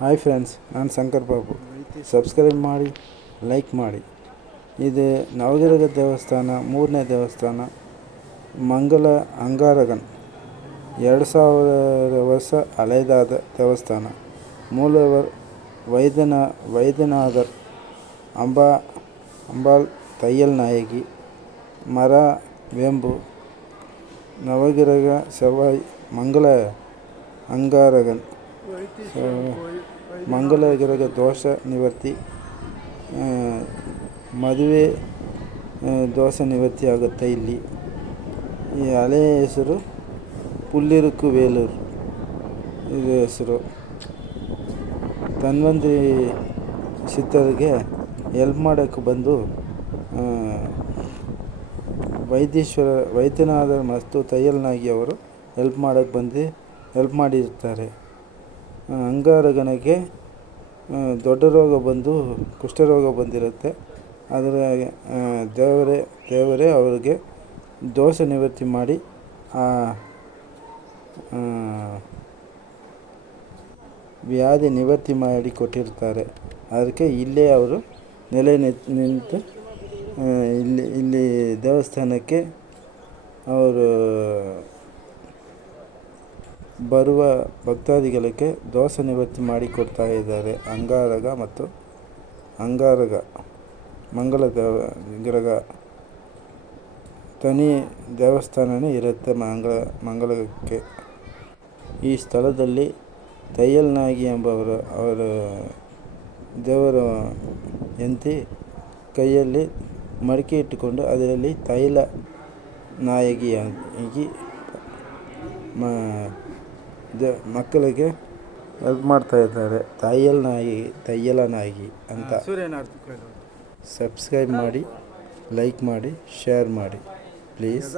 Hi friends, ನಾನು Shankar Babu. Subscribe ಮಾಡಿ, like ಮಾಡಿ. ಇದು ನವಗಿರಗ ದೇವಸ್ಥಾನ, ಮೂರನೇ ದೇವಸ್ಥಾನ. ಮಂಗಲ ಅಂಗಾರಗನ್ 2000 ವರ್ಷ ಹಳೆಯದಾದ ದೇವಸ್ಥಾನ. ಮೂಲವರು ವೈದ್ಯನಾಥರ್, ಅಂಬಾಳ್ ತಯ್ಯಲ್ ನಾಯಕಿ, ಮರ ವೆಂಬು, ನವಗಿರಗ ಸೆವ್ವಾಯ್, ಮಂಗಲ ಅಂಗಾರಗನ್, ಮಂಗಲಗಿರಗ ದೋಷ ನಿವರ್ತಿ, ಮದುವೆ ದೋಷ ನಿವರ್ತಿ ಆಗುತ್ತೆ ಇಲ್ಲಿ. ಈ ಹಳೆಯ ಹೆಸರು ಪುಲ್ಲಿರುಕು ವೇಲೂರು, ಇದು ಹೆಸರು. ಧನ್ವಂತರಿ ಸಿದ್ಧರಿಗೆ ಹೆಲ್ಪ್ ಮಾಡೋಕ್ಕೆ ಬಂದು ವೈದ್ಯನಾಥರ್ ಮತ್ತು ತಯ್ಯಲ್ ನಾಗಿ ಅವರು ಹೆಲ್ಪ್ ಮಾಡಿರ್ತಾರೆ. ಅಂಗಾರಗನಿಗೆ ದೊಡ್ಡ ರೋಗ ಬಂದು ಕುಷ್ಠರೋಗ ಬಂದಿರುತ್ತೆ. ಅದರ ದೇವರೇ ಅವರಿಗೆ ದೋಷ ನಿವೃತ್ತಿ ಮಾಡಿ ವ್ಯಾಧಿ ನಿವೃತ್ತಿ ಮಾಡಿ ಕೊಟ್ಟಿರ್ತಾರೆ. ಅದಕ್ಕೆ ಇಲ್ಲೇ ಅವರು ನಿಂತು ಇಲ್ಲಿ ದೇವಸ್ಥಾನಕ್ಕೆ ಅವರು ಬರುವ ಭಕ್ತಾದಿಗಳಿಗೆ ದೋಷ ನಿವೃತ್ತಿ ಮಾಡಿಕೊಡ್ತಾ ಇದ್ದಾರೆ. ಅಂಗಾರಗ ಮಂಗಲ ಗಿರಗ ತನಿ ದೇವಸ್ಥಾನವೇ ಇರುತ್ತೆ ಮಂಗಲಕ್ಕೆ. ಈ ಸ್ಥಳದಲ್ಲಿ ತಯ್ಯಲ್ ನಾಗಿ ಎಂಬವರು ಅವರ ದೇವರ ಹೆಂಡತಿ ಕೈಯಲ್ಲಿ ಮಡಿಕೆ ಇಟ್ಟುಕೊಂಡು ಅದರಲ್ಲಿ ತೈಲ ನಾಯಗಿಯಾಗಿ ಮಕ್ಕಳಿಗೆ ಹೆಲ್ಪ್ ಮಾಡ್ತಾ ಇದ್ದಾರೆ. ತಯ್ಯಲ ನಾಯಗಿ ಅಂತ. ಸಬ್ಸ್ಕ್ರೈಬ್ ಮಾಡಿ, ಲೈಕ್ ಮಾಡಿ, ಶೇರ್ ಮಾಡಿ ಪ್ಲೀಸ್.